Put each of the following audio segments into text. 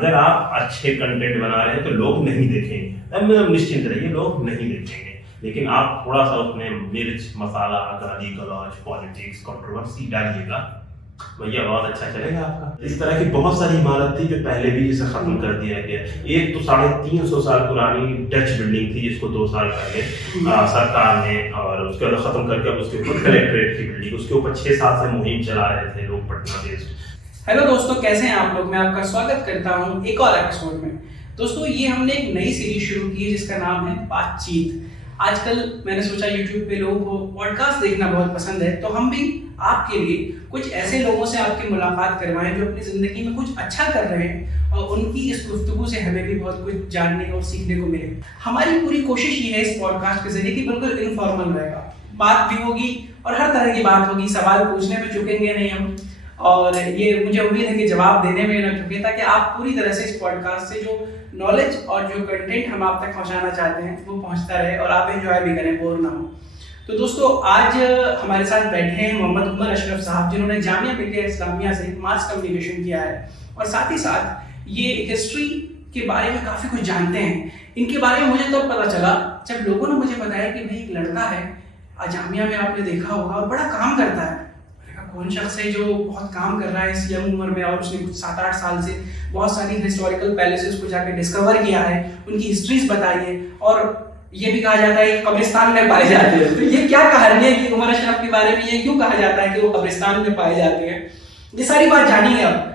अगर आप अच्छे कंटेंट बना रहे हैं तो लोग नहीं देखेंगे, अब निश्चिंत रहिए, लोग नहीं देखेंगे। लेकिन आप थोड़ा सा उसमें मिर्च मसाला गाली गलौज पॉलिटिक्स कंट्रोवर्सी डालिएगा, भैया बहुत अच्छा चलेगा आपका। इस तरह की बहुत सारी इमारत थी जो पहले भी इसे खत्म कर दिया गया। एक तो 350 साल पुरानी डच बिल्डिंग थी जिसको 2 साल पहले सरकार ने और उसके बाद खत्म करके अब उसके ऊपर कलेक्ट्रेट की बिल्डिंग, उसके ऊपर 6 साल से मुहिम चला रहे थे लोग पटना बेस्ड। हेलो दोस्तों, कैसे हैं आप लोग। मैं आपका स्वागत करता हूं एक और एपिसोड में। दोस्तों, ये हमने एक नई सीरीज शुरू की है जिसका नाम है बातचीत। आजकल मैंने सोचा YouTube पे लोगों को पॉडकास्ट देखना बहुत पसंद है, तो हम भी आपके लिए कुछ ऐसे लोगों से आपकी मुलाकात करवाएं जो अपनी ज़िंदगी में कुछ अच्छा कर रहे हैं और उनकी इस गुफ्तगू से हमें भी बहुत कुछ जानने और सीखने को मिले। हमारी पूरी कोशिश ये है इस पॉडकास्ट के जरिए कि बिल्कुल इनफॉर्मल रहेगा, बात भी होगी और हर तरह की बात होगी। सवाल पूछने में चुकेंगे नहीं हम, और ये मुझे उम्मीद है कि जवाब देने में न चुके, ताकि आप पूरी तरह से इस पॉडकास्ट से जो नॉलेज और जो कंटेंट हम आप तक पहुंचाना चाहते हैं वो पहुंचता रहे और आप एंजॉय भी करें, बोर ना हो। तो दोस्तों, आज हमारे साथ बैठे हैं मोहम्मद उमर अशरफ साहब, जिन्होंने जामिया मिल्लिया इस्लामिया से मास कम्युनिकेशन किया है और साथ ही साथ ये हिस्ट्री के बारे में काफ़ी कुछ जानते हैं। इनके बारे में मुझे तब पता चला जब लोगों ने मुझे बताया कि भाई एक लड़का है जामिया में, आपने देखा होगा, और बड़ा काम करता है। कौन शख्स है जो बहुत काम कर रहा है इस यंग उम्र में, और उसने कुछ 7-8 साल से बहुत सारी हिस्टोरिकल पैलेसेस को जाकर डिस्कवर किया है, उनकी हिस्ट्रीज बताई है, और ये भी कहा जाता है कि कब्रिस्तान में पाए जाते हैं। तो ये क्या कहानी है कि उमर अशरफ के बारे में ये क्यों कहा जाता है कि वो कब्रिस्तान में पाए जाते हैं, ये सारी बात जानिए अब।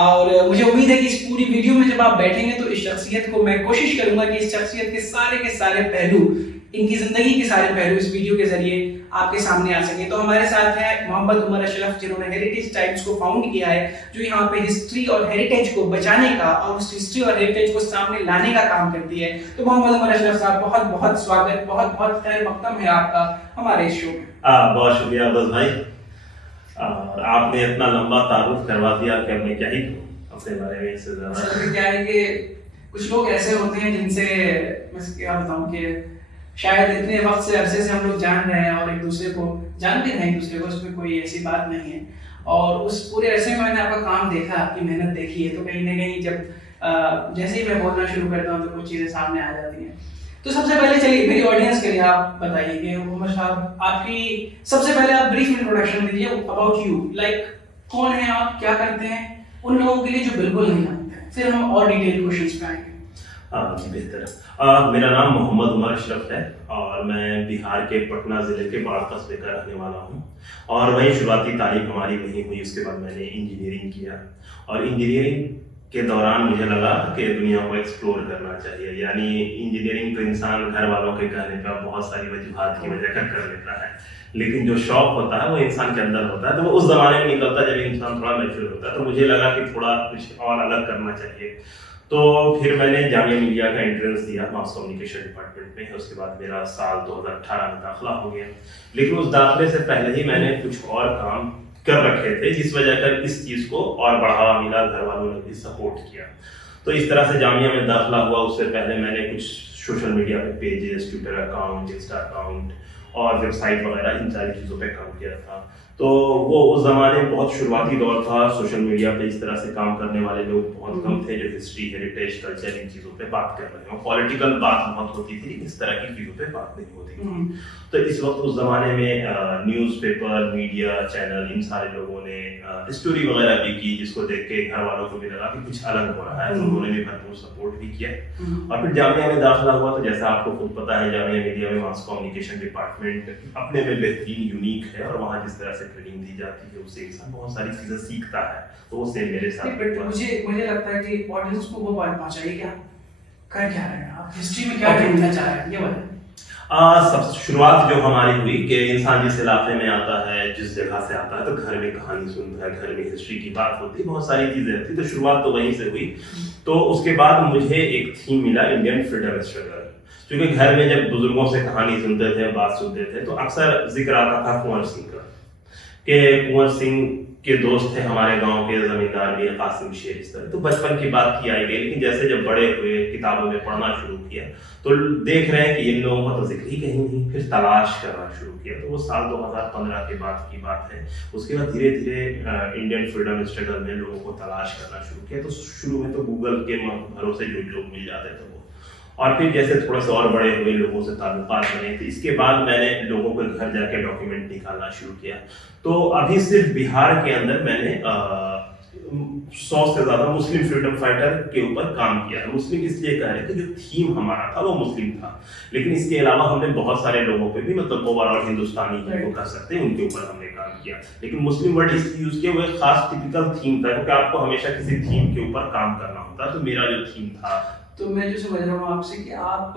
और मुझे उम्मीद है कि इस पूरी वीडियो में जब आप बैठेंगे तो इस शख्सियत को मैं कोशिश करूंगा कि इस शख्सियत के सारे पहलू, इनकी जिंदगी के सारे पहलू इस वीडियो के जरिए आपके सामने आ सके। तो हमारे साथ है मोहम्मद उमर अशरफ, जिन्होंने हेरिटेज टाइम्स को फाउंड किया है, जो यहाँ पे हिस्ट्री और हेरिटेज को बचाने का और उस हिस्ट्री और हेरिटेज को सामने लाने का काम करती है। तो मोहम्मद उमर अशरफ साहब, बहुत बहुत स्वागत, बहुत बहुत खैर मकदम है आपका हमारे इस शो में। बहुत शुक्रिया अब्बास भाई, और आपने इतना लंबा तारुफ करवा दिया कि हमने क्या ही अपने बारे में इससे ज्यादा। क्या है कि कुछ लोग ऐसे होते हैं जिनसे मैं क्या बताऊं कि शायद इतने वक्त से अरसे से हम लोग जान रहे हैं और एक दूसरे को जानते हैं, एक दूसरे को, उसमें कोई ऐसी बात नहीं है। और उस पूरे अरसे में मैंने आपका काम देखा, आपकी मेहनत देखी है, तो कहीं ना कहीं जब जैसे ही मैं बोलना शुरू करता हूँ तो कुछ चीज़ें सामने आ जाती हैं। तो सबसे पहले चलिए मेरी ऑडियंस के लिए आप बताइए कि उमर साहब, आपकी सबसे पहले आप ब्रीफ इंट्रोडक्शन दीजिए अबाउट यू, लाइक कौन है आप, क्या करते हैं, उन लोगों के लिए जो बिल्कुल नहीं जानते हैं, फिर हम और डिटेल क्वेश्चंस पे आएंगे। जी बेहतर। मेरा नाम मोहम्मद उमर अशरफ है और मैं बिहार के पटना ज़िले के बाढ़ कस्बे का रहने वाला हूँ, और वहीं शुरुआती तारीफ हमारी वहीं हुई। उसके बाद मैंने इंजीनियरिंग किया, और इंजीनियरिंग के दौरान मुझे लगा कि दुनिया को एक्सप्लोर करना चाहिए। यानी इंजीनियरिंग तो इंसान घर वालों के कहने पर बहुत सारी वजूहात की वजह कर लेता है, लेकिन जो शौक होता है वो इंसान के अंदर होता है, तो वो उस जमाने में निकलता है जब इंसान थोड़ा मैच्योर होता है। तो मुझे लगा कि थोड़ा कुछ और अलग करना चाहिए, तो फिर मैंने जामिया मिल्लिया का एंट्रेंस दिया मास कम्युनिकेशन डिपार्टमेंट में। उसके बाद मेरा साल 2018 में दाखिला हो गया, लेकिन उस दाखिले से पहले ही मैंने कुछ और काम कर रखे थे, जिस वजह कर इस चीज़ को और बढ़ावा मिला, घर वालों ने भी सपोर्ट किया। तो इस तरह से जामिया में दाखिला हुआ। उससे पहले मैंने कुछ सोशल मीडिया पे pages, Twitter account, Insta account और वेबसाइट वगैरह, इन सारी चीज़ों पे काम किया था। तो वो उस ज़माने में बहुत शुरुआती दौर था, सोशल मीडिया पे इस तरह से काम करने वाले लोग बहुत कम थे जो हिस्ट्री, हेरिटेज, कल्चर, इन चीज़ों पे बात कर रहे हो। पॉलिटिकल बात बहुत होती थी, इस तरह की चीज़ों पे बात नहीं होती थी। तो इस वक्त उस ज़माने में न्यूज़पेपर, मीडिया चैनल, इन सारे लोगों ने स्टोरी वगैरह भी की, जिसको देख के घर वालों को भी लगा कि कुछ अलग हो रहा है, तो उन्होंने भी भरपूर सपोर्ट भी किया। और फिर जामिया में दाखिला हुआ, तो जैसा आपको खुद पता है, जामिया मिल्लिया में मास कम्युनिकेशन डिपार्टमेंट अपने में बेहतरीन, यूनिक है, और वहाँ जिस तरह से ट्रेनिंग दी जाती है उससे इंसान बहुत सारी चीजें सीखता है। तो वो सेम मेरे साथ मुझे लगता है कि ऑडियंस को वो बात पहुंचाइए कि आप कर क्या रहे हैं, आप हिस्ट्री में क्या ढूंढना चाह रहे हैं, ये बताइए। सब शुरुआत जो हमारी हुई कि इंसान जिस इलाके में आता है, जिस जगह से आता है, तो घर में कहानी सुनता है, घर में हिस्ट्री की बात होती है, बहुत सारी चीजें होती, तो शुरुआत तो वहीं से हुई। तो उसके बाद मुझे एक थीम मिला, इंडियन फ्रीडम स्ट्रगल, क्योंकि घर में जब बुजुर्गों से कहानी सुनते थे, बात सुनते थे, तो अक्सर जिक्र आता था कुंवर सिंह का, कि कुंवर सिंह के दोस्त थे हमारे गांव के जमींदार मीर कासिम शेर। इस तरह तो बचपन की बात की आई गई, लेकिन जैसे जब बड़े हुए किताबों में पढ़ना शुरू किया तो देख रहे हैं कि इन लोगों का तो जिक्र ही कहीं नहीं। फिर तलाश करना शुरू किया तो वो साल 2015 के बाद की बात है। उसके बाद धीरे धीरे इंडियन फ्रीडम स्ट्रगल में लोगों को तलाश करना शुरू किया। तो शुरू में तो गूगल के भरोसे जो लोग मिल जाते थे वो, और फिर जैसे थोड़ा सा और बड़े हुए लोगों से ताल्लुकात बने, तो इसके बाद मैंने लोगों के घर जाके डॉक्यूमेंट निकालना शुरू किया। तो अभी सिर्फ बिहार के अंदर मैंने 100 से ज्यादा मुस्लिम फ्रीडम फाइटर के ऊपर काम किया है। मुस्लिम इसलिए कह रहे थे जो थीम हमारा था वो मुस्लिम था, लेकिन इसके अलावा हमने बहुत सारे लोगों पे भी, मतलब ओवरऑल हिंदुस्तानी जो कर सकते हैं उनके ऊपर हमने काम किया। लेकिन मुस्लिम वर्ड इसलिए यूज किया, वो एक खास टिपिकल थीम था, क्योंकि आपको हमेशा किसी थीम के ऊपर काम करना होता। तो मेरा जो थीम था, तो मैं जो समझ रहा हूँ आपसे कि आप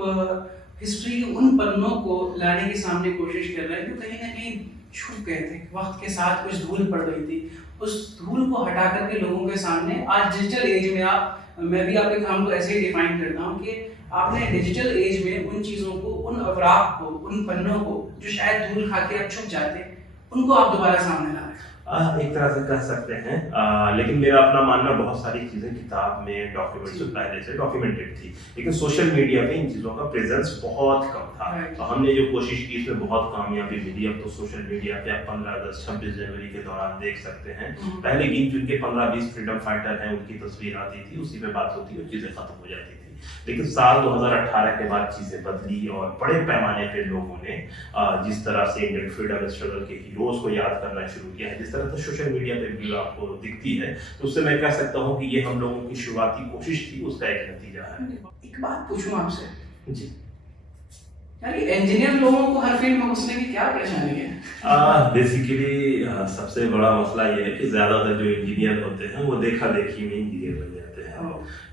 हिस्ट्री के उन पन्नों को लाने की सामने कोशिश कर रहे हैं जो कहीं ना कहीं छुप गए थे, वक्त के साथ कुछ धूल पड़ गई थी। उस धूल को हटा करके लोगों के सामने आज डिजिटल एज में मैं भी आपके काम को ऐसे ही डिफाइन करता हूँ कि आपने डिजिटल एज में उन चीज़ों को, उन अवराक को, उन पन्नों को जो शायद धूल खा के अब छुप जाते, उनको आप दोबारा सामने ला रहे हैं। एक तरह से कह सकते हैं, लेकिन मेरा अपना मानना, बहुत सारी चीजें किताब में डॉक्यूमेंट से पहले से डॉक्यूमेंटेड थी, लेकिन सोशल मीडिया पे इन चीजों का प्रेजेंस बहुत कम था। तो हमने जो कोशिश की इसमें बहुत कामयाबी मिली। अब तो सोशल मीडिया पे आप 15 अगस्त 26 जनवरी के दौरान देख सकते हैं, पहले गिन चुन के 15-20 फ्रीडम फाइटर हैं उनकी तस्वीर आती थी, उसी पे बात होती, वो चीजें खत्म हो जाती थी। लेकिन साल 2018 के बाद चीजें बदली और बड़े पैमाने पे लोगों ने जिस तरह से इंडियन फ्रीडम स्ट्रगल के हीरोज को याद करना शुरू किया है, जिस तरह से सोशल मीडिया पे भी आपको दिखती है, तो उससे मैं कह सकता हूँ कि ये हम लोगों की शुरुआती कोशिश थी, उसका एक नतीजा है। एक बात पूछूं आपसे जी, यार, ये इंजीनियर लोगों को हर फील्ड में घुसने की क्या परेशानी है? बेसिकली सबसे बड़ा मसला ये है कि ज्यादातर जो इंजीनियर होते हैं वो देखा देखी में इंजीनियर बन जाते हैं।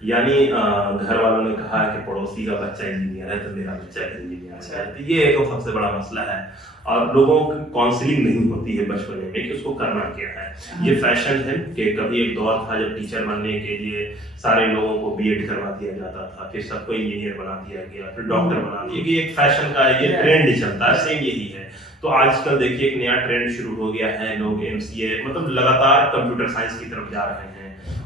यानी घर वालों ने कहा कि पड़ोसी का बच्चा इंजीनियर है तो मेरा बच्चा इंजीनियर है, तो ये एक सबसे बड़ा मसला है। और लोगों की काउंसलिंग नहीं होती है बचपन में कि उसको करना क्या है। ये फैशन है कि कभी एक दौर था जब टीचर बनने के लिए सारे लोगों को बीएड करवा दिया जाता था, फिर सबको इंजीनियर बना दिया गया, फिर डॉक्टर बना दिया गया। एक फैशन का ये ट्रेंड चलता है, सेम यही है। तो आजकल देखिए एक नया ट्रेंड शुरू हो गया है, लोग एमसीए, मतलब लगातार कंप्यूटर साइंस की तरफ जा रहे हैं,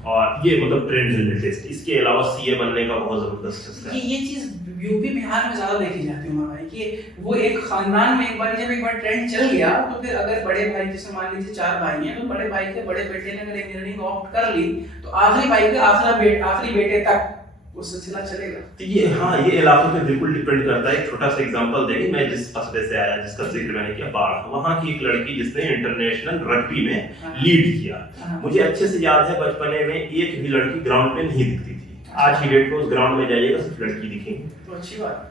और ये मतलब ट्रेंड है लेटेस्ट। इसके अलावा सीए बनने का बहुत जबरदस्त है। ये चीज यूपी बिहार में ज्यादा देखी जाती है भाई, कि वो एक खानदान में जब एक बार ट्रेंड चल गया तो फिर अगर बड़े भाई, जैसे मान लीजिए 4 भाई हैं, तो बड़े भाई के बड़े बेटे ने अगर इंजीनियरिंग ऑप्ट कर ली तो आखिरी भाई के आखिरी बेटे तक वो सिलसिला चलेगा। तो ये ये इलाकों पे बिल्कुल डिपेंड करता है। एक छोटा सा एग्जांपल देंगे, मैं जिस कस्बे से आया, जिसका जिक्र मैंने किया, बाढ़, वहाँ की एक लड़की जिसने इंटरनेशनल रग्बी में लीड किया। मुझे अच्छे से याद है बचपने में एक भी लड़की ग्राउंड पे नहीं दिखती थी। आज की डेट में उस ग्राउंड में जाइएगा सिर्फ लड़की दिखेंगी। तो अच्छी बात,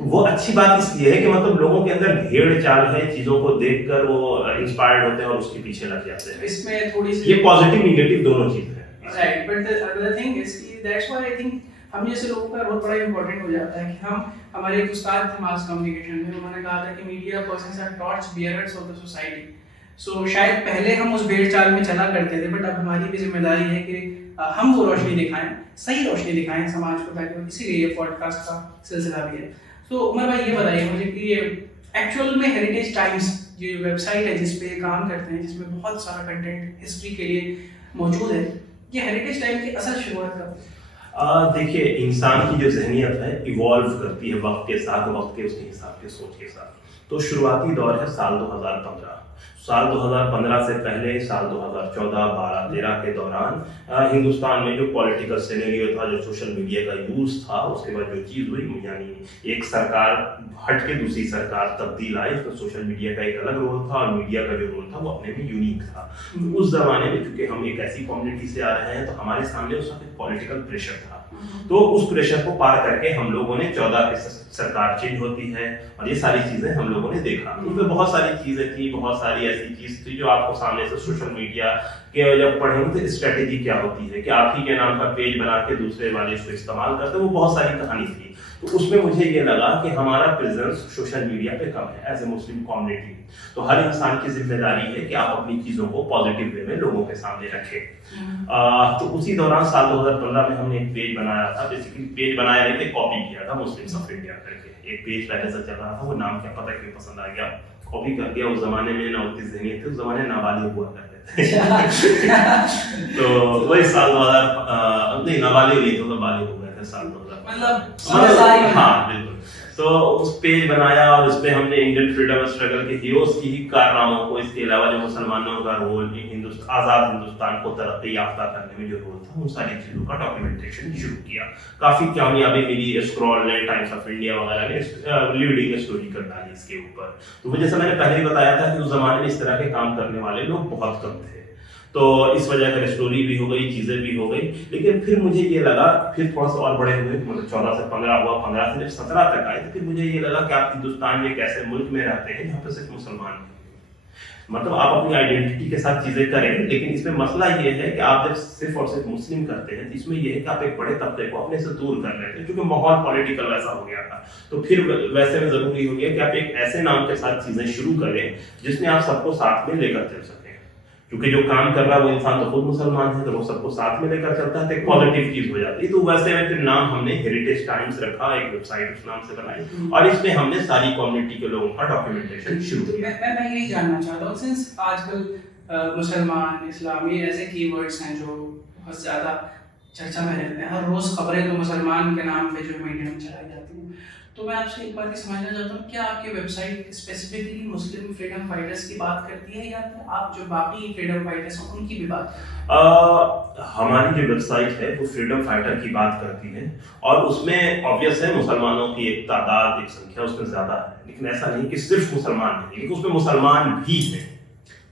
वो अच्छी बात इसलिए है कि मतलब लोगों के अंदर भेड़ चाल है, चीजों को देखकर वो इंस्पायर्ड होते हैं और उसके पीछे लग जाते हैं। इसमें थोड़ी सी ये पॉजिटिव निगेटिव दोनों चीज है। Right, but the other thing is कि दैट्स व्हाई आई थिंक हम जैसे लोगों का बहुत बड़ा इंपॉर्टेंट हो जाता है कि हमारे एक उस्ताद थे मास कम्युनिकेशन में, उन्होंने कहा था कि media persons are torch bearers of the society. So शायद पहले हम उस भेड़ चाल में चला करते थे, बट अब हमारी भी जिम्मेदारी है कि हम वो रोशनी दिखाएं, सही रोशनी दिखाएं समाज को, ताकि इसीलिए ये पॉडकास्ट का सिलसिला भी है। तो उमर भाई ये बताइए मुझे कि ये एक्चुअल में हेरिटेज टाइम्स जो वेबसाइट है जिस पे काम करते हैं, जिसमें बहुत सारा कंटेंट हिस्ट्री के लिए मौजूद है, ये हेरिटेज टाइम की असल शुरुआत कब? देखिए, इंसान की जो जहनियत है इवॉल्व करती है वक्त के साथ, वक्त के उसके हिसाब के सोच के साथ। तो शुरुआती दौर है साल 2015। साल 2015 से पहले साल 2014, 12, 13 के दौरान हिंदुस्तान में जो पॉलिटिकल सिनेरियो था, जो सोशल मीडिया का यूज था, उसके बाद जो चीज़ हुई, यानी एक सरकार हट के दूसरी सरकार तब्दील आई, उसमें सोशल मीडिया का एक अलग रोल था और मीडिया का जो रोल था वो अपने में यूनिक था। उस जमाने में चूंकि हम एक ऐसी कम्युनिटी से आ रहे हैं तो हमारे सामने उस वक्त पॉलिटिकल प्रेशर था। तो उस प्रेशर को पार करके हम लोगों ने 14 की सरकार चेंज होती है और ये सारी चीजें हम लोगों ने देखा। उसमें बहुत सारी चीजें थी, बहुत सारी ऐसी चीज थी जो आपको सामने से सोशल मीडिया के जब पढ़ेंगे तो स्ट्रेटेजी क्या होती है कि आप ही के नाम का पेज बना के दूसरे वाले इसको इस्तेमाल करते, वो बहुत सारी कहानी थी। तो उसमें मुझे ये लगा कि हमारा प्रेजेंस सोशल मीडिया पे कम है एज ए मुस्लिम कम्युनिटी। तो हर इंसान की जिम्मेदारी है कि आप अपनी चीजों को पॉजिटिव वे में लोगों के सामने रखें। तो उसी दौरान साल 2015 में हमने एक पेज बनाया था। बेसिकली पेज बनाया नहीं थे, कॉपी किया था, मुस्लिम्स ऑफ इंडिया करके एक पेज पहले से चल रहा था। वो नाम क्या पता क्यों पसंद आ गया, कॉपी कर दिया। उस जमाने में ना उतनी ज़हनियत थी, उस जमाने नाबालिग हुआ करते थे। तो वही साल 2000 नहीं नाबालिग नहीं तो बालिग हो गए थे साल 2000 मतलब हाँ बिल्कुल। तो उस पेज बनाया और उस पे हमने इंडियन फ्रीडम स्ट्रगल के हीरोज की ही कारनामों को, इसके अलावा जो मुसलमानों का रोल, आज़ाद हिंदुस्तान को तरक्की याफ्ता करने में जो रोल था, उन सारी चीज़ों का डॉक्यूमेंटेशन शुरू किया। काफ़ी कामयाबी मिली। स्क्रॉल ने, टाइम्स ऑफ इंडिया वगैरह ने लीडिंग स्टोरी कर डाली इसके ऊपर। तो जैसा मैंने पहले ही बताया था कि उस जमाने में इस तरह के काम करने वाले लोग बहुत कम थे, तो इस वजह से स्टोरी भी हो गई, चीज़ें भी हो गई। लेकिन फिर मुझे ये लगा, फिर थोड़ा सा और बड़े हुए, मतलब 14 से 15 हुआ, 15 से जब 17 तक आए तो फिर मुझे ये लगा कि आप हिंदुस्तान में एक ऐसे मुल्क में रहते हैं जहाँ पे सिर्फ मुसलमान हैं। मतलब आप अपनी आइडेंटिटी के साथ चीज़ें करें, लेकिन इसमें मसला ये है कि आप जब सिर्फ और सिर्फ मुस्लिम करते हैं तो इसमें ये है कि आप एक बड़े तबके को अपने से दूर कर रहे थे, क्योंकि माहौल पॉलिटिकल वैसा हो गया था। तो फिर वैसे में ज़रूरी हो गया कि आप एक ऐसे नाम के साथ चीज़ें शुरू करें जिसमें आप सबको साथ में लेकर चल सकें, क्योंकि जो काम कर रहा है वो इंसान तो खुद मुसलमान है, तो वो सबको साथ में लेकर चलता है, तो एक पॉजिटिव चीज हो जाती है। तो वैसे में फिर नाम हमने हेरिटेज टाइम्स रखा, एक वेबसाइट उस नाम से बनाई और इसमें हमने सारी कम्युनिटी के लोगों का डॉक्यूमेंटेशन शुरू किया। मैं यही जानना चाहता हूँ, सिंस आजकल मुसलमान, इस्लाम, ये ऐसे कीवर्ड्स हैं जो बहुत ज़्यादा चर्चा में रहते हैं। हर रोज़ खबरें तो मुसलमान के नाम पे जो मीडिया में चलाई जाती हैं। तो मैं आपसे एक बात ये समझना चाहता हूँ, क्या आपकी वेबसाइट स्पेसिफिकली मुस्लिम फ्रीडम फाइटर्स की बात करती है या आप जो बाकी फ्रीडम फाइटर्स हैं उनकी भी बात करती है? हमारी जो वेबसाइट है वो फ्रीडम फाइटर की बात करती है, और उसमें ऑब्वियस है मुसलमानों की एक तादाद, एक संख्या उसमें ज़्यादा है, लेकिन ऐसा नहीं कि सिर्फ मुसलमान है, लेकिन उसमें मुसलमान भी है।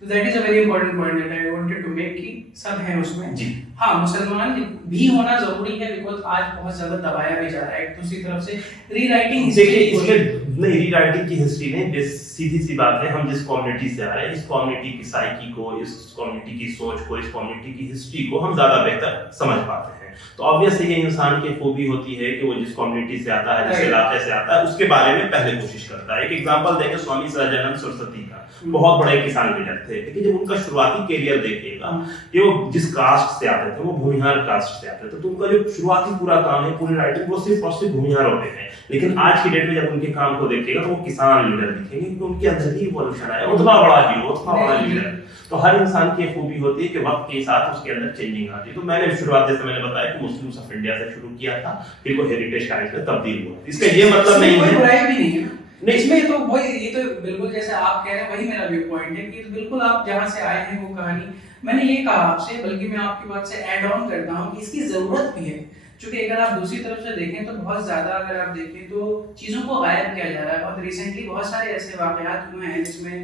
That is a very important point that I wanted to make, कि सब हैं उसमें जी। हाँ, मुसलमान भी होना जरूरी है, बिकॉज आज बहुत ज्यादा दबाया भी जा रहा है। दूसरी तरफ से रीराइटिंग, देखिए इसमें नहीं रीराइटिंग की हिस्ट्री नहीं, सीधी सी बात है, हम जिस कम्युनिटी से आ रहे हैं, इस कम्युनिटी की साइकी को, इस कम्युनिटी की सोच को, इस कम्युनिटी की हिस्ट्री को हम ज्यादा बेहतर समझ पाते हैं। तो ऑब्वियसली ये इंसान की खूबी होती है कि वो जिस कम्युनिटी से आता है, जिस इलाके से आता है, उसके बारे में पहले कोशिश करता है। एक एग्जांपल देंगे स्वामी सहजानंद सरस्वती का, बहुत बड़े किसान लीडर थे, लेकिन जब उनका शुरुआती कैरियर देखिएगा कि वो जिस कास्ट से आते थे, वो भूमिहार कास्ट से आते थे, तो उनका जो शुरुआती पूरा काम है, पूरी राइटिंग, वो सिर्फ और सिर्फ भूमिहार होते हैं। लेकिन आज की डेट में जब उनके काम को देखिएगा तो वो किसान लीडर दिखेंगे, क्योंकि उनके अंदर ही इवोल्यूशन आया, उतना बड़ा हीरो, उतना बड़ा लीडर। तो हर इंसान की खूबी होती है कि वक्त के साथ उसके अंदर चेंजिंग आती है। तो मैंने शुरुआत, जैसे मैंने बताया कि मुस्लिम्स ऑफ इंडिया से शुरू किया था, फिर वो हेरिटेज टाइम्स में तब्दील हुआ। इसका ये मतलब नहीं है, बुराई भी नहीं है नहीं, इसमें तो वही, ये तो बिल्कुल जैसे आप कह रहे हैं वही मेरा व्यू पॉइंट है कि तो बिल्कुल आप जहाँ से आए हैं वो कहानी मैंने ये कहा आपसे, बल्कि मैं आपकी बात से ऐड ऑन करता हूँ कि इसकी जरूरत भी है। क्योंकि अगर आप दूसरी तरफ से देखें तो बहुत ज़्यादा, अगर आप देखें तो चीज़ों को गायब किया जा रहा है। बहुत रिसेंटली बहुत सारे ऐसे वाक़यात हुए हैं जिसमें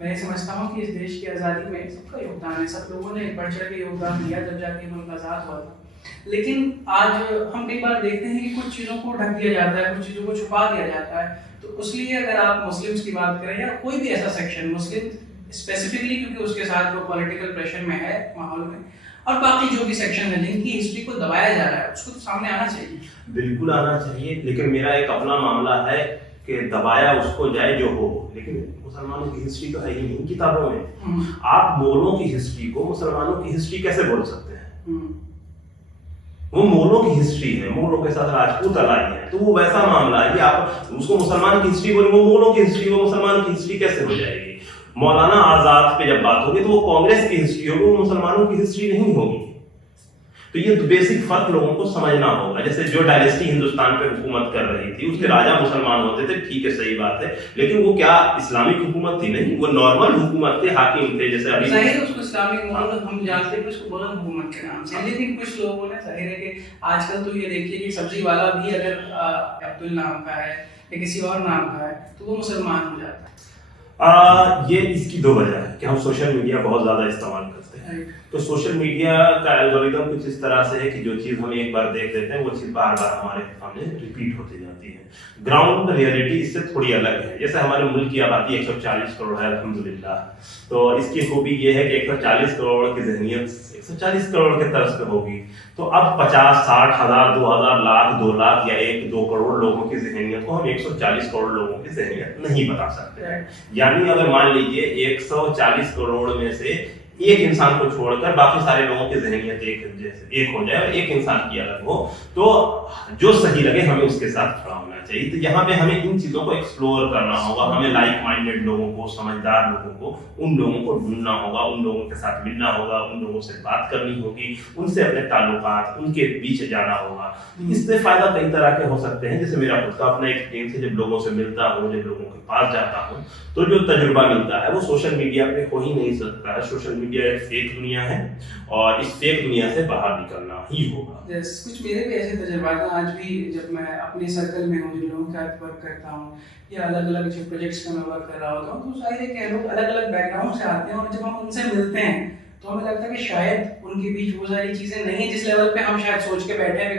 मैं समझता हूँ कि इस देश की आज़ादी में सबका योगदान है, सब लोगों ने बढ़ चढ़ के योगदान दिया जब जाके मुल्क आज़ाद हुआ था। लेकिन आज हम कई बार देखते हैं कि कुछ चीज़ों को ढक दिया जाता है, कुछ चीज़ों को छुपा दिया जाता है। तो इसलिए अगर आप मुस्लिम्स की बात करें या कोई भी ऐसा सेक्शन, मुस्लिम स्पेसिफिकली क्योंकि उसके साथ वो पॉलिटिकल प्रेशर में है माहौल में, और बाकी जो भी सेक्शन है जिनकी हिस्ट्री को दबाया जा रहा है, उसको तो सामने आना चाहिए। बिल्कुल आना चाहिए, लेकिन मेरा एक अपना मामला है कि दबाया उसको जाए जो हो, लेकिन मुसलमानों की हिस्ट्री तो है ही नहीं किताबों में। आप मोगलों की हिस्ट्री को मुसलमानों की हिस्ट्री कैसे बोल सकते हैं? वो मोगलों की हिस्ट्री है, मोगलों के साथ राजपूत अलाई है, तो वो वैसा मामला है कि आप उसको मुसलमान की हिस्ट्री बोले, वो मोगलों की हिस्ट्री, वो मुसलमान की हिस्ट्री कैसे हो जाएगी? मौलाना आजाद पे जब बात होगी तो वो कांग्रेस की हिस्ट्री होगी, वो मुसलमानों की हिस्ट्री नहीं होगी। तो ये बेसिक फर्क लोगों को समझना होगा। जैसे जो डायनेस्टी हिंदुस्तान पे हुकूमत कर रही थी, उसके राजा मुसलमान होते थे, ठीक है, सही बात है, लेकिन वो क्या इस्लामिक हुकूमत थी? नहीं, वो नॉर्मल हुकूमत थे, हाकिम थे। जैसे अभी जाहिर है उसको इस्लामिक मुल्क हम जानते हैं, उसको मुगल हुकूमत के नाम से, लेकिन कुछ लोगों ने, जाहिर है कि आजकल तो ये देखिए कि सब्जी वाला भी अगर अब्दुल नाम का है या किसी और नाम का है तो वो मुसलमान हो जाता है। ये इसकी दो वजह है कि हम सोशल मीडिया बहुत ज़्यादा इस्तेमाल करते हैं। तो सोशल मीडिया का एल्गोरिदम कुछ इस तरह से है कि जो चीज़ हम एक बार देख लेते हैं वो चीज़ बार बार हमारे सामने रिपीट होती जाती है। ग्राउंड रियलिटी इससे थोड़ी अलग है। जैसे हमारे मुल्क की आबादी 140 करोड़ है अल्हम्दुलिल्लाह, तो इसकी खूबी ये है कि 140 करोड़ की ज़हनियत 140 करोड़ के तर्ज पे होगी। तो अब 50, 60 हज़ार, 2000, लाख, 2 लाख या 1-2 करोड़ लोगों की ज़हनियत को हम 140 करोड़ लोगों की ज़हनियत नहीं बता सकते। यानी अगर मान लीजिए 140 करोड़ में से एक इंसान को छोड़कर बाकी सारे लोगों की ज़हनियत एक हो जाए और एक इंसान की अलग हो, तो जो सही लगे हमें उसके साथ खड़ा होना चाहिए। तो यहाँ पे हमें इन चीज़ों को एक्सप्लोर करना होगा, हमें लाइक माइंडेड लोगों को, समझदार लोगों को, उन लोगों को ढूंढना होगा, उन लोगों के साथ मिलना होगा, उन लोगों से बात करनी होगी, उनसे अपने ताल्लुकात, उनके बीच जाना होगा। इससे फायदा कई तरह के हो सकते हैं। जैसे मेरा खुद का अपना एक्सपीरियंस है, जब लोगों से मिलता हूँ, जब लोगों के पास जाता हूँ, तो जो तजुर्बा मिलता है वो सोशल मीडिया पे हो ही नहीं सकता है। सोशल मीडिया एक फेक दुनिया है और इस फेक दुनिया से बाहर निकलना ही होगा। कुछ मेरे भी ऐसे तजुर्बात हैं। आज भी जब मैं अपने सर्कल में हूँ, जिन लोगों के साथ वर्क करता हूँ या अलग अलग जो प्रोजेक्ट्स में मैं वर्क कर रहा होता हूँ, तो शायद ये लोग अलग अलग बैकग्राउंड से आते हैं और जब हम उनसे मिलते हैं तो हमें लगता है कि शायद उनके बीच वो सारी चीजें नहीं है जिस लेवल पे हम शायद सोच के बैठे हैं,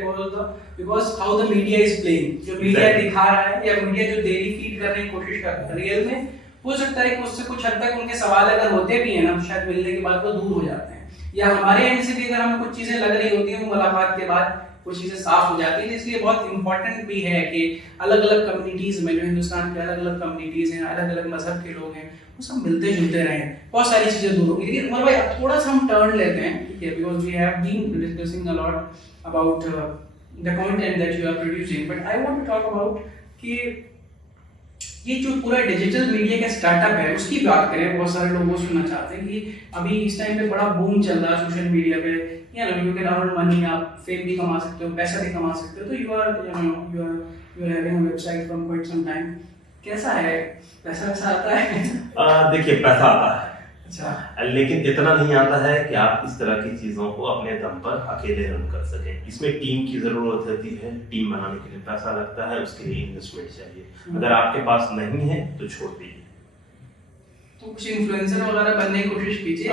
because how the media is playing. जो मीडिया दिखा रहा है या मीडिया जो डेली फीड करने की कोशिश कर रहा है, रियल में हो सकता है कि उससे कुछ हद तक उनके सवाल अगर होते भी हैं ना, तो शायद मिलने के बाद वो दूर हो जाते हैं, या हमारे एंड से भी अगर हमें कुछ चीजें लग रही होती हैं, वो मुलाकात के बाद कुछ चीजें साफ हो जाती है। इसलिए बहुत इंपॉर्टेंट भी है कि अलग अलग कम्युनिटीज में, जो हिंदुस्तान के अलग अलग कम्युनिटीज हैं, अलग अलग मजहब के लोग हैं, वो सब मिलते जुलते रहें, बहुत सारी चीजें दूर होंगी। लेकिन उमर भाई थोड़ा सा हम टर्न लेते हैं, ठीक है, because we have been discussing a lot about the content that you are producing, but I want to talk about कि ये जो पूरा डिजिटल मीडिया का स्टार्टअप है उसकी बात करें। बहुत सारे लोग वो सुनना चाहते हैं कि अभी इस टाइम पे बड़ा बूम चल रहा है सोशल मीडिया पे, या यू कैन अर्न मनी, आप फेम भी कमा सकते हो, पैसा भी कमा सकते हो। तो you are having a website from quite some time, कैसा है, पैसा आता है? देखिए, पैसा आता है, अच्छा, लेकिन इतना नहीं आता है कि आप इस तरह की चीजों को अपने दम पर अकेले रन कर सकें। इसमें टीम की जरूरत होती है, टीम बनाने के लिए पैसा लगता है, उसके लिए इन्वेस्टमेंट चाहिए। अगर आपके पास नहीं है तो छोड़ दीजिए। तो कुछ इन्फ्लुएंसर वगैरह बनने की कोशिश कीजिए।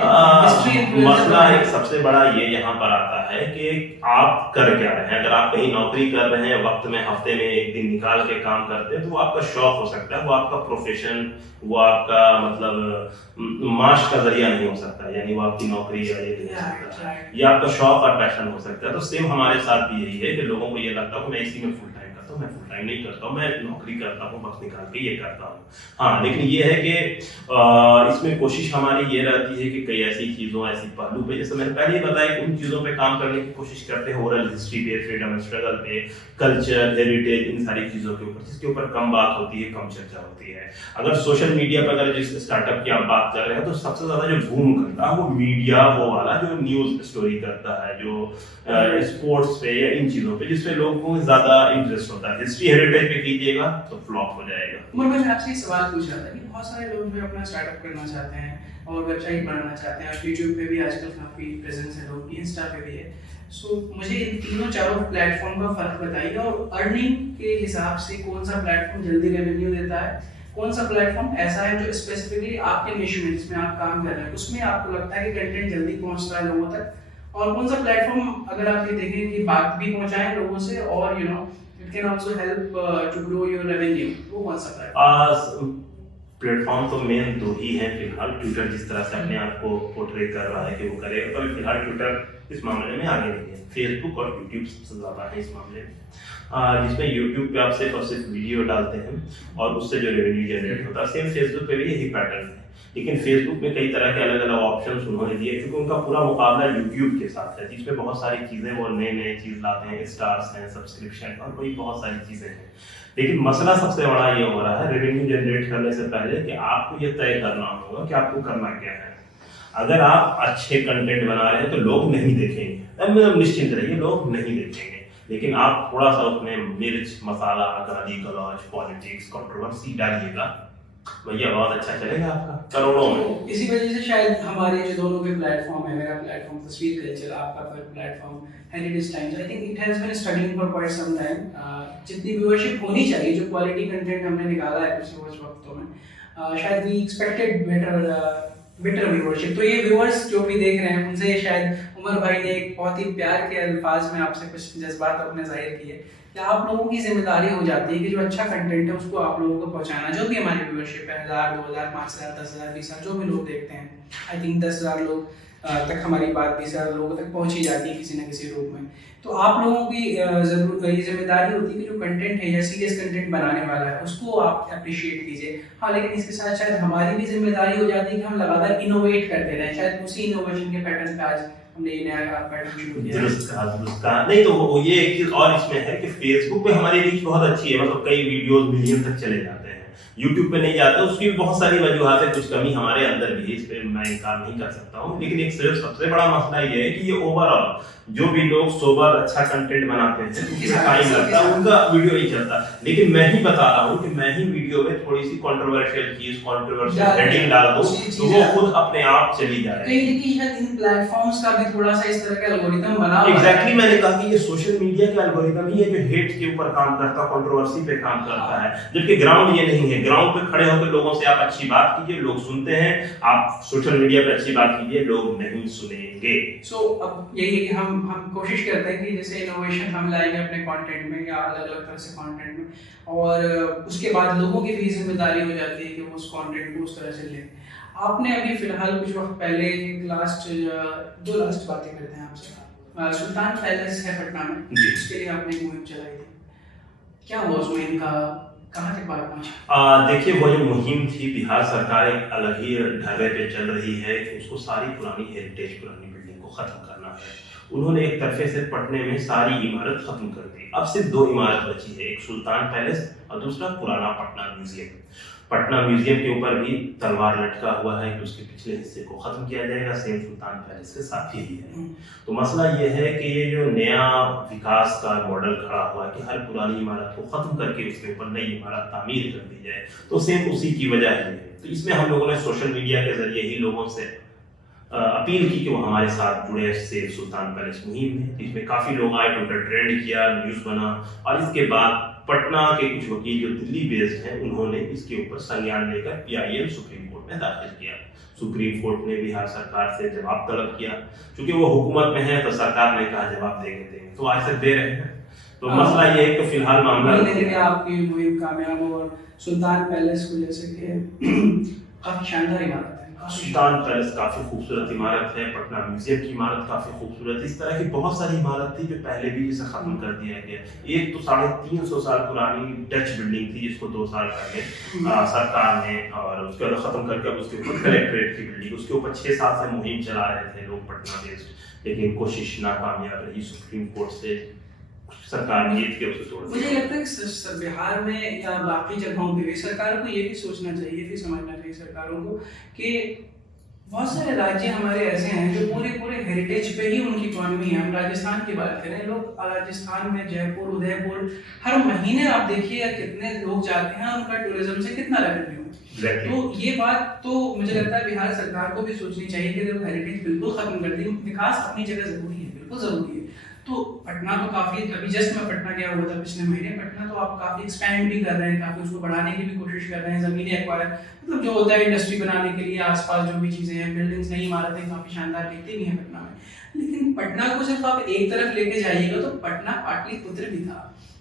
मसला एक सबसे बड़ा ये यहाँ पर आता है कि आप कर क्या रहे हैं। अगर आप कहीं नौकरी कर रहे हैं, वक्त में हफ्ते में एक दिन निकाल के काम करते हैं, तो वो आपका शौक हो सकता है, वो आपका प्रोफेशन, वो आपका मतलब माश का जरिया नहीं हो सकता, यानी वो आपकी नौकरी या ये नहीं हो सकता, ये आपका शौक और पैशन हो सकता है। तो सेम हमारे साथ भी यही है कि लोगों को ये लगता है मैं इसी में फुल टाइम करता हूँ, मैं फुल टाइम नहीं करता हूँ, मैं नौकरी करता हूँ, वक्त निकाल के ये करता हूँ। हाँ, लेकिन ये है कि इसमें कोशिश हमारी ये रहती है कि कई ऐसी चीज़ों, ऐसी पहलू पे, जैसे मैंने पहले ही बताया, कि उन चीज़ों पे काम करने की कोशिश करते हैं, ओरल हिस्ट्री पे, फ्रीडम स्ट्रगल पे, कल्चर, हेरिटेज, इन सारी चीज़ों के ऊपर, जिसके ऊपर कम बात होती है, कम चर्चा होती है। अगर सोशल मीडिया पर अगर जिस स्टार्टअप की आप बात कर रहे हैं, तो सबसे ज़्यादा जो बूम करता है वो मीडिया, वो वाला जो न्यूज़ स्टोरी करता है, जो स्पोर्ट्स पे या इन चीज़ों पे, जिसपे लोगों को ज़्यादा इंटरेस्ट होता है। हिस्ट्री हेरिटेज पे कीजिएगा तो फ्लॉप हो जाएगा। उमर भाई, मैं आपसे एक सवाल पूछ रहा था कि बहुत सारे लोग जो अपना स्टार्टअप करना चाहते हैं और वेबसाइट बनाना चाहते हैं, यूट्यूब पे भी आजकल काफ़ी प्रेजेंस है, लोग इंस्टा पे भी है। सो मुझे इन तीनों चारों प्लेटफॉर्म का फर्क बताइए, और अर्निंग के हिसाब से कौन सा प्लेटफॉर्म जल्दी रेवेन्यू देता है, कौन सा प्लेटफॉर्म ऐसा है जो स्पेसिफिकली आपके निश में, जिसमें आप काम कर रहे हैं, उसमें आपको लगता है कि कंटेंट जल्दी पहुंचता है लोगों तक, और कौन सा प्लेटफॉर्म अगर आप ये देखें कि बात भी पहुंचाएं लोगों से और it can also help to grow your revenue, वो कौन सा प्लेटफॉर्म? प्लेटफॉर्म तो मेन दो ही हैं फिलहाल। ट्विटर जिस तरह से अपने आप को पोर्ट्रे कर रहा है कि वो करे, पर फिलहाल ट्विटर इस मामले में आगे नहीं है। फेसबुक और यूट्यूब सबसे ज़्यादा है इस मामले में, जिसमें यूट्यूब पे आप सिर्फ और सिर्फ वीडियो डालते हैं और उससे जो रेवेन्यू जनरेट होता है। सेम फेसबुक पे भी यही पैटर्न है, लेकिन फेसबुक में कई तरह के अलग अलग ऑप्शंस उन्होंने दिए, क्योंकि उनका पूरा मुकाबला यूट्यूब के साथ है, जिसमें बहुत सारी चीज़ें वो नए नए चीज़ लाते हैं, स्टार्स हैं, सब्सक्रिप्शन और वही बहुत सारी चीज़ें हैं। लेकिन मसला सबसे बड़ा ये हो रहा है रेवेन्यू जनरेट करने से पहले कि आपको ये तय करना होगा कि आपको करना क्या है। अगर आप अच्छे कंटेंट बना रहे हैं तो लोग नहीं देखेंगे, मतलब निश्चिंत रहिए, लोग नहीं देखेंगे, लेकिन आप थोड़ा सा उसमें मिर्च, मसाला, गाली गलौज, पॉलिटिक्स, कंट्रोवर्सी डालिएगा, भैया बहुत अच्छा चलेगा आपका, करोड़ों में। इसी वजह से शायद हमारे जो दोनों के प्लेटफॉर्म है, मेरा प्लेटफॉर्म तस्वीर कल्चर, आपका platform Heritage Times, I think it has been struggling for quite some time. जितनी व्यूअरशिप होनी चाहिए, जो क्वालिटी कंटेंट हमने निकाला है पिछले कुछ वक्तों में, शायद वी एक्सपेक्टेड बेटर व्यूअरशिप। तो ये व्यूअर्स जो भी देख रहे हैं, उनसे शायद उमर भाई ने एक बहुत ही प्यार के अल्फाज में आपसे कुछ जज्बात अपने जाहिर किए कि आप लोगों की जिम्मेदारी हो जाती है कि जो अच्छा कंटेंट है उसको आप लोगों को पहुंचाना। जो भी हमारी व्यूअरशिप है, 1000, 2000, 5000, 10,000, 20,000, जो भी लोग देखते हैं, आई थिंक 10,000 लोग तक हमारी बात भी सारे लोगों तक पहुंच ही जाती है किसी न किसी रूप में। तो आप लोगों की जरूर ये जिम्मेदारी होती है कि जो कंटेंट है या सीरियस कंटेंट बनाने वाला है उसको आप अप्रिशिएट कीजिए। हाँ, लेकिन इसके साथ शायद हमारी भी जिम्मेदारी हो जाती है कि हम लगातार इनोवेट करते रहें। शायद उसी इनोवेशन के पैटर्न पे आज हमने ये नया पैटर्न शुरू किया। दुरुस्त कहा। नहीं तो वो ये एक चीज और इसमें है कि फेसबुक पे हमारी रीच बहुत अच्छी है, मतलब कई वीडियोस मिलियन तक चले जाते हैं। यूट्यूब पे नहीं जाते, उसकी भी बहुत सारी वजूहत है, कुछ कमी हमारे अंदर भी है, इस पे मैं इनकार नहीं कर सकता हूँ। लेकिन एक सिर्फ सबसे बड़ा मसला ये है कि ये ओवरऑल जो भी लोग सोबर अच्छा कंटेंट बनाते हैं उसमें टाइम लगता है, उनका वीडियो नहीं चलता। लेकिन मैं ही बता रहा हूँ कि मैं ही वीडियो में थोड़ी सी कंट्रोवर्शियल चीज, कंट्रोवर्शियल हेडिंग डाल दूं तो वो खुद अपने आप चली जाए। कहीं ना कहीं शायद इन प्लेटफॉर्म्स का भी थोड़ा सा इस तरह का एल्गोरिथम बना हुआ है। एग्जैक्टली, मैंने कहा कि ये सोशल मीडिया का एल्गोरिथम ही है जो हेट के ऊपर काम करता, कंट्रोवर्सी पे काम करता है, जबकि ग्राउंड ये नहीं है। ग्राउंड पे खड़े होकर लोगों से आप अच्छी बात कीजिए, लोग सुनते हैं। आप सोशल मीडिया पे अच्छी बात कीजिए, लोग नहीं सुनेंगे। सो अब यही है कि हम कोशिश करते हैं कि जैसे इनोवेशन हम लाएंगे अपने कंटेंट में या अलग अलग तरह से कंटेंट में, और उसके बाद लोगों की भी जिम्मेदारी हो जाती है कि वो उस कंटेंट को उस तरह से लें। आपने अभी फिलहाल कुछ वक्त पहले दो लास्ट बातें करते हैं आपसे। सुल्तान पैलेस है पटना में, उसके लिए आपने एक मुहिम चलाई थी, क्या हुआ उस मुहिम का, कहाँ तक बात पहुंची? देखिए, वो जो मुहिम थी, बिहार सरकार एक अलग ही ढर्रे पे चल रही है कि उसको सारी पुरानी हेरिटेज, पुरानी बिल्डिंग को खत्म करना है। उन्होंने एक तरफे से पटने में सारी इमारत खत्म कर दी। अब सिर्फ दो इमारत बची है, एक सुल्तान पैलेस और दूसरा पुराना पटना म्यूजियम। पटना म्यूजियम के ऊपर भी तलवार लटका हुआ है कि उसके पिछले हिस्से को खत्म किया जाएगा, सेम सुल्तान पैलेस के साथ ही है। तो मसला ये है कि ये जो नया विकास का मॉडल खड़ा हुआ है कि हर पुरानी इमारत को खत्म करके उसके ऊपर नई इमारत तामीर कर दी जाए, तो सेम उसी की वजह है। तो इसमें हम लोगों ने सोशल मीडिया के जरिए ही लोगों से अपील की कि वो हमारे साथ जुड़े सेव सुल्तान पैलेस मुहिम में। इसमें काफी लोग आए, ट्विटर ट्रेंड किया, न्यूज बना, और इसके बाद पटना के कुछ वकील जो दिल्ली बेस्ड हैं उन्होंने इसके ऊपर संज्ञान लेकर पीआईएल सुप्रीम कोर्ट में दाखिल किया। सुप्रीम कोर्ट ने बिहार सरकार से जवाब तलब किया, क्योंकि वो हुकूमत में है तो सरकार ने कहा जवाब देंगे, तो आज तक दे रहे हैं। तो मसला ये है कि फिलहाल मामला आपकी मुहिम कामयाब हो और सुल्तान पैलेस को जैसे कि काफी शानदार इमारत है। सुल्तान पैलेस काफी खूबसूरत इमारत है, पटना म्यूजियम की इमारत काफी खूबसूरत। इस तरह की बहुत सारी इमारत थी जो पहले भी इसे खत्म कर दिया गया। एक तो 350 साल पुरानी डच बिल्डिंग थी जिसको 2 साल पहले सरकार ने और उसके बाद खत्म करके अब उसके ऊपर कलेक्ट्रेट की बिल्डिंग, उसके ऊपर 6 साल से मुहिम चला रहे थे लोग पटना बेस्ड, लेकिन कोशिश नाकामयाब रही। सुप्रीम कोर्ट से सरकार जीत के उसे तोड़ दिया। मुझे लगता है कि बिहार में या बाकी जगहों पे भी सरकार को ये भी सोचना चाहिए, भी समझना चाहिए सरकारों को कि बहुत सारे राज्य हमारे ऐसे हैं जो पूरे हेरिटेज पे ही उनकी इकोनॉमी है। हम राजस्थान की बात करें, लोग राजस्थान में जयपुर, उदयपुर हर महीने आप देखिए कितने लोग जाते हैं, उनका टूरिज्म से कितना रेवेन्यू है। तो ये बात तो मुझे लगता है बिहार सरकार को भी सोचनी चाहिए कि जब हेरिटेज बिल्कुल खत्म कर दी, विकास अपनी जगह जरूरी है, बिल्कुल जरूरी है। तो पटना तो काफी, अभी जस्ट मैं पटना गया हुआ था पिछले महीने, पटना तो आप काफी एक्सपैंड भी कर रहे हैं, काफी उसको बढ़ाने की भी कोशिश कर रहे हैं, जमीनें एक्वायर, मतलब जो होता है इंडस्ट्री बनाने के लिए आसपास जो भी चीजें हैं, बिल्डिंग्स, नई इमारतें काफी शानदार दिखती भी हैं पटना में। लेकिन पटना को सिर्फ आप एक तरफ लेके जाइएगा तो पटना पाटलिपुत्र भी था,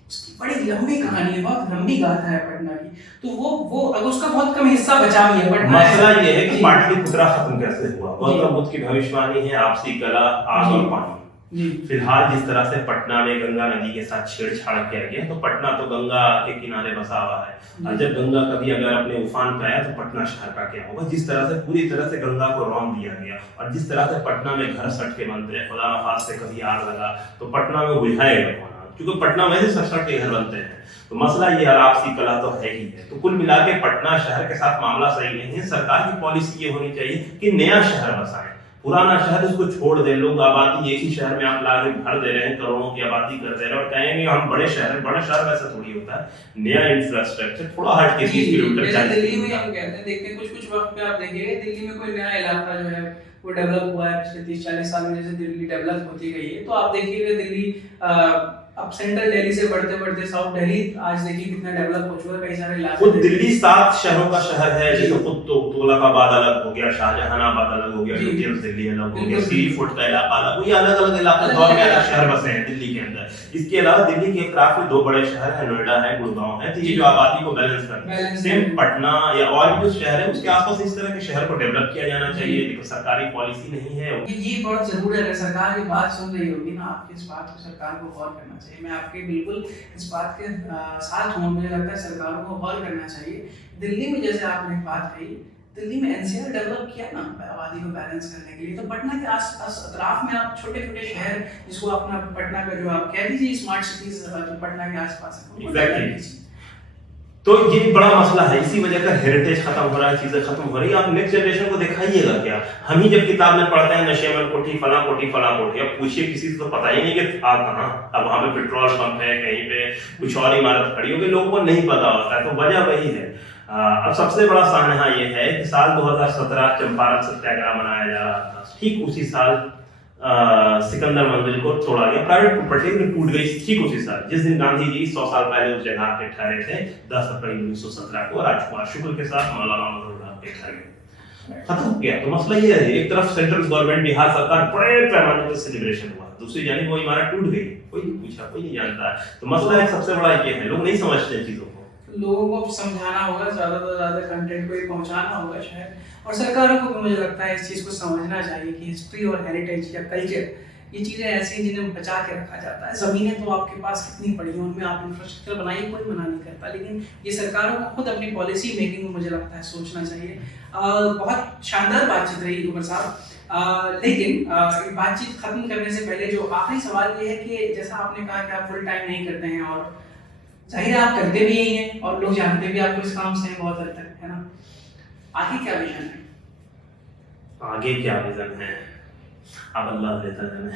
उसकी बड़ी लंबी कहानी है, बहुत लंबी गाथा है पटना की। तो वो अब उसका बहुत कम हिस्सा बचा भी है पटना। मसला ये है कि पाटलिपुत्र खत्म कैसे हुआ। गौतम बुद्ध की भविष्यवाणी है, आपसी कला, आग और पानी। फिलहाल जिस तरह से पटना में गंगा नदी के साथ छेड़छाड़ किया गया, तो पटना तो गंगा के किनारे बसा हुआ है, और जब गंगा कभी अगर अपने उफान पे आया तो पटना शहर का क्या होगा। जिस तरह से पूरी तरह से गंगा को रौंद दिया गया, और जिस तरह से पटना में घर सट के बनते हैं, खुदा न खास्ते कभी आग लगा तो पटना में बुझाएगा कौन, क्योंकि पटना में से सट के घर बनते हैं। तो मसला ये आपसी कला तो है ही है। तो कुल मिला के पटना शहर के साथ मामला सही नहीं है। सरकार की पॉलिसी ये होनी चाहिए कि नया शहर बसाएं, पुराना शहर उसको छोड़ दे। लोग आबादी एक ही शहर में आप लाके भर दे रहे हैं, करोड़ों की आबादी कर दे रहे हैं और कहेंगे हम बड़ा शहर वैसा थोड़ी होता है। नया इंफ्रास्ट्रक्चर थोड़ा हट के 30 किलोमीटर दिल्ली में हम कहते हैं, देखते हैं कुछ वक्त पे आप देखिएगा दिल्ली में कोई नया इलाका जो है वो डेवलप हुआ है पिछले 30-40 साल में, जैसे दिल्ली डेवलप होती गई है। तो आप देखिएगा दिल्ली अब सेंट्रल दिल्ली से बढ़ते बढ़ते साउथ दिल्ली आज देखिए कितना डेवलप हो चुका है, कई सारे इलाके। खुद दिल्ली 7 शहरों का शहर है, जैसे खुद तो तुगलकाबाद अलग हो गया, शाहजहानाबाद अलग हो गया, न्यूक्लियस दिल्ली अलग हो गया, सी फूड का इलाका अलग, ये अलग अलग इलाके दौर में अलग शहर बसे हैं दिल्ली के अंदर। इसके अलावा दिल्ली के काफी 2 बड़े शहर है, नोएडा है, गुड़गांव है, तो ये जो आबादी को बैलेंस करते हैं। सेम पटना या और भी जो शहर है उसके आसपास इस तरह के शहर को डेवलप किया जाना चाहिए, लेकिन सरकारी पॉलिसी नहीं है। ये बहुत जरूरी है, सरकार की बात सुन रही होगी ना आपकी, इस बात को सरकार को गौर करना चाहिए। मैं आपके बिल्कुल इस बात के साथ हूँ, मुझे लगता है सरकारों को गौर करना चाहिए। दिल्ली में जैसे आपने बात कही, दिल्ली में एनसीआर डेवलप किया ना आबादी को बैलेंस करने के लिए, तो पटना के आसपास अतराफ में आप छोटे छोटे शहर, जिसको अपना पटना का जो आप कह दीजिए स्मार्ट सिटीज जो पटना के आसपास है, एग्जैक्टली। तो ये बड़ा मसला है, इसी वजह का हेरिटेज खत्म हो रहा है, चीजें खत्म हो रही है। आप नेक्स्ट जनरेशन को दिखाइएगा क्या? हम ही जब किताब में पढ़ते हैं नशे में कोठी फला कोठी फला कोठी, अब पूछिए किसी से तो पता ही नहीं कि था कहाँ। अब वहां पे पेट्रोल पंप है, कहीं पे कुछ और इमारत खड़ी होगी, लोगों को नहीं पता होता है, तो वजह वही है। अब सबसे बड़ा सानहा ये है कि साल 2017 चंपारण सत्याग्रह मनाया जा रहा था, ठीक उसी साल सिकंदर मंदिर को तोड़ा गया, प्राइवेट प्रॉपर्टी टूट गई ठीक उसी साल, जिस दिन गांधी जी 100 साल पहले उस जगह पे ठहरे थे, 10 अप्रैल 1917 को राजकुमार शुक्ल के साथ मौलाना मनोहर पे ठहरे। खत्म हो गया। तो मसला ये है, एक तरफ सेंट्रल गवर्नमेंट बिहार सरकार बड़े पैमाने पर सेलिब्रेशन हुआ, दूसरी जानिब वो इमारत टूट गई, कोई नहीं पूछा, कोई नहीं जानता। तो मसला एक सबसे बड़ा ये है, लोग नहीं समझते चीजों को। लोगों को समझाना होगा, ज्यादा से ज्यादा कंटेंट को पहुंचाना होगा शायद, और सरकारों को भी मुझे लगता है इस चीज को समझना चाहिए कि हिस्ट्री और हेरिटेज या कल्चर ये चीजें ऐसी हैं जिन्हें बचा के रखा जाता है। जमीनें तो आपके पास कितनी पड़ी हैं, उनमें आप इंफ्रास्ट्रक्चर बनाइए, कोई मना नहीं करता, लेकिन ये सरकारों को खुद अपनी पॉलिसी मेकिंग में मुझे लगता है सोचना चाहिए। बहुत शानदार बातचीत रही उमर साहब, लेकिन बातचीत खत्म करने से पहले जो आखिरी सवाल ये है कि जैसा आपने कहा कि आप फुल टाइम नहीं करते हैं, और जाहिर है आप करते भी यही हैं और लोग जानते भी आपको इस काम से बहुत हद तक, है ना? आगे क्या विजन है? आगे क्या विजन है अब अल्लाह देता जाने।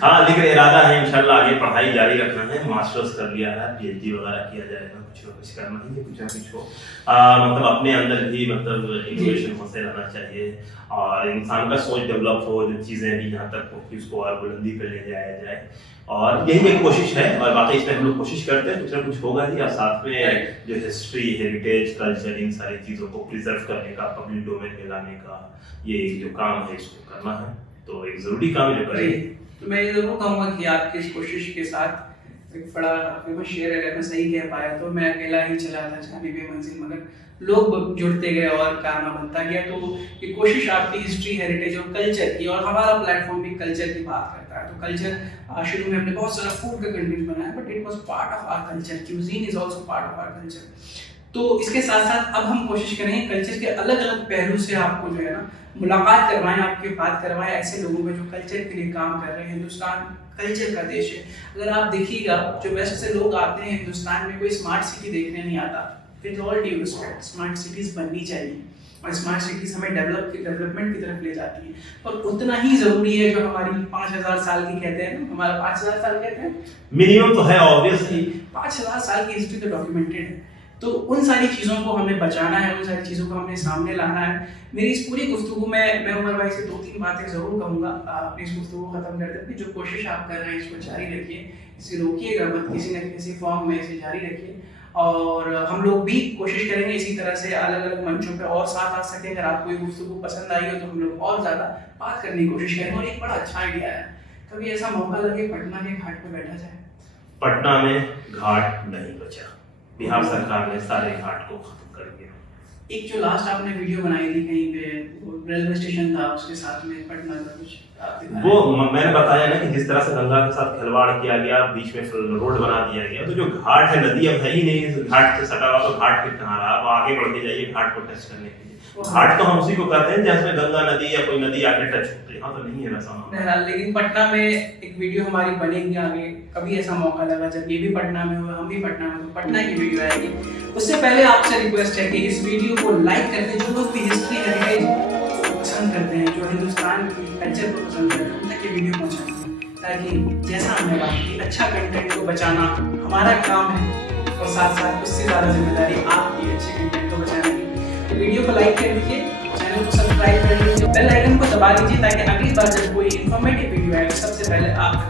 हाँ, लेकिन इरादा है इंशाल्लाह आगे पढ़ाई जारी रखना है, मास्टर्स कर लिया है, पीएचडी वगैरह किया जाएगा, कुछ ना कुछ करना ही है, कुछ ना कुछ हो। मतलब अपने अंदर भी मतलब इनोवेशन होते रहना चाहिए, और इंसान का सोच डेवलप हो, जो चीज़ें भी यहाँ तक हो कि उसको और बुलंदी पे ले जाया जाए, और यही एक कोशिश है। और बाकी इसमें हम लोग कोशिश करते हैं, कुछ ना कुछ होगा ही। और साथ में जो हिस्ट्री, हेरिटेज, कल्चर, इन सारी चीज़ों को प्रिजर्व करने का, पब्लिक डोमेन में लाने का ये जो काम है इसको करना है, तो एक जरूरी काम जो करेंगे। तो मैं ये जरूर कहूँगा कि आपकी इस कोशिश के साथ एक बड़ा फेमस शेर है, अगर मैं सही कह पाया तो, मैं अकेला ही चला था जाने बे मंजिल मगर लोग जुड़ते गए और कारनामा बनता गया। तो ये कोशिश आपकी हिस्ट्री, हेरिटेज और कल्चर की, और हमारा प्लेटफॉर्म भी कल्चर की बात करता है। तो कल्चर शुरू में हमने बहुत सारा फूड का कंटेंट बनाया, but it was part of our culture, cuisine is also part of our culture. तो इसके साथ साथ अब हम कोशिश करेंगे कल्चर के अलग अलग पहलू से आपको जो है ना मुलाकात करवाएं, आपकी बात करवाएं ऐसे लोगों में जो कल्चर के लिए काम कर रहे हैं। हिंदुस्तान कल्चर का देश है। अगर आप देखिएगा जो वेस्ट से लोग आते हैं हिंदुस्तान में, कोई स्मार्ट सिटी देखने नहीं आता। With all due respect, smart cities बननी चाहिए, और स्मार्ट सिटीज हमें डेवलपमेंट की तरफ ले जाती है। और उतना ही जरूरी है जो हमारी 5000 साल की कहते हैं ना, हमारा 5000 साल कहते हैं मिनिमम तो है, ऑब्वियसली 5000 साल की हिस्ट्री तो डॉक्यूमेंटेड है। तो उन सारी चीज़ों को हमें बचाना है, उन सारी चीज़ों को हमने सामने लाना है। मेरी इस पूरी गुफ्तगू में मैं उमर भाई से 2-3 बातें ज़रूर कहूँगा अपनी इस गुफ्तगू को ख़त्म करते हुए। जो कोशिश आप कर रहे हैं इसको जारी रखिए, इसे रोकिएगा मत, किसी न किसी फॉर्म में इसे जारी रखिए। और हम लोग भी कोशिश करेंगे इसी तरह से अलग अलग मंचों पे और साथ आ सके। अगर आपको ये गुफ्तगू पसंद आई हो तो हम लोग और ज़्यादा बात करने की कोशिश करेंगे। और एक बड़ा अच्छा आइडिया है, कभी ऐसा मौका लगे पटना के घाट पर बैठा जाए। पटना में घाट नहीं बचा, बिहार सरकार ने सारे घाट को खत्म कर दिया। एक जो लास्ट आपने वीडियो बनाई थी कहीं पे, वो रेलवे स्टेशन था, उसके साथ में पटना का कुछ वो मैंने बताया ना कि जिस तरह से गंगा के साथ खिलवाड़ किया गया, बीच में रोड बना दिया गया, तो जो घाट है, नदी अब है ही नहीं, घाट से सटा हुआ, तो घाट फिर कहाँ रहा? अब आगे बढ़ के जाइए घाट को टच करने के लिए। घाट तो हम उसी को कहते हैं जिसमें गंगा नदी या कोई नदी आके टच होती है, यहाँ तो नहीं है वैसा। बहरहाल, लेकिन पटना में एक वीडियो हमारी बनेगी आगे, कभी ऐसा मौका लगा जब ये भी पटना में हुआ, हम भी पटना में, तो पटना की वीडियो आएगी। उससे पहले आपसे रिक्वेस्ट है कि इस वीडियो को लाइक करके जो लोग भी हिस्ट्री हेरिटेज पसंद करते हैं, जो हिंदुस्तान की कल्चर को पसंद करते हैं, उन तक ये वीडियो पहुंचाएं, ताकि जैसा हमने बात की, अच्छा कंटेंट को बचाना हमारा काम है, और साथ साथ उससे ज़्यादा जिम्मेदारी आपकी अच्छे कंटेंट को बचाने की। तो वीडियो को लाइक कर दीजिए, चैनल को सब्सक्राइब कर लीजिए, बेल आइकन को दबा लीजिए, ताकि अगली बार जब कोई इन्फॉर्मेटिव वीडियो आए सबसे पहले आप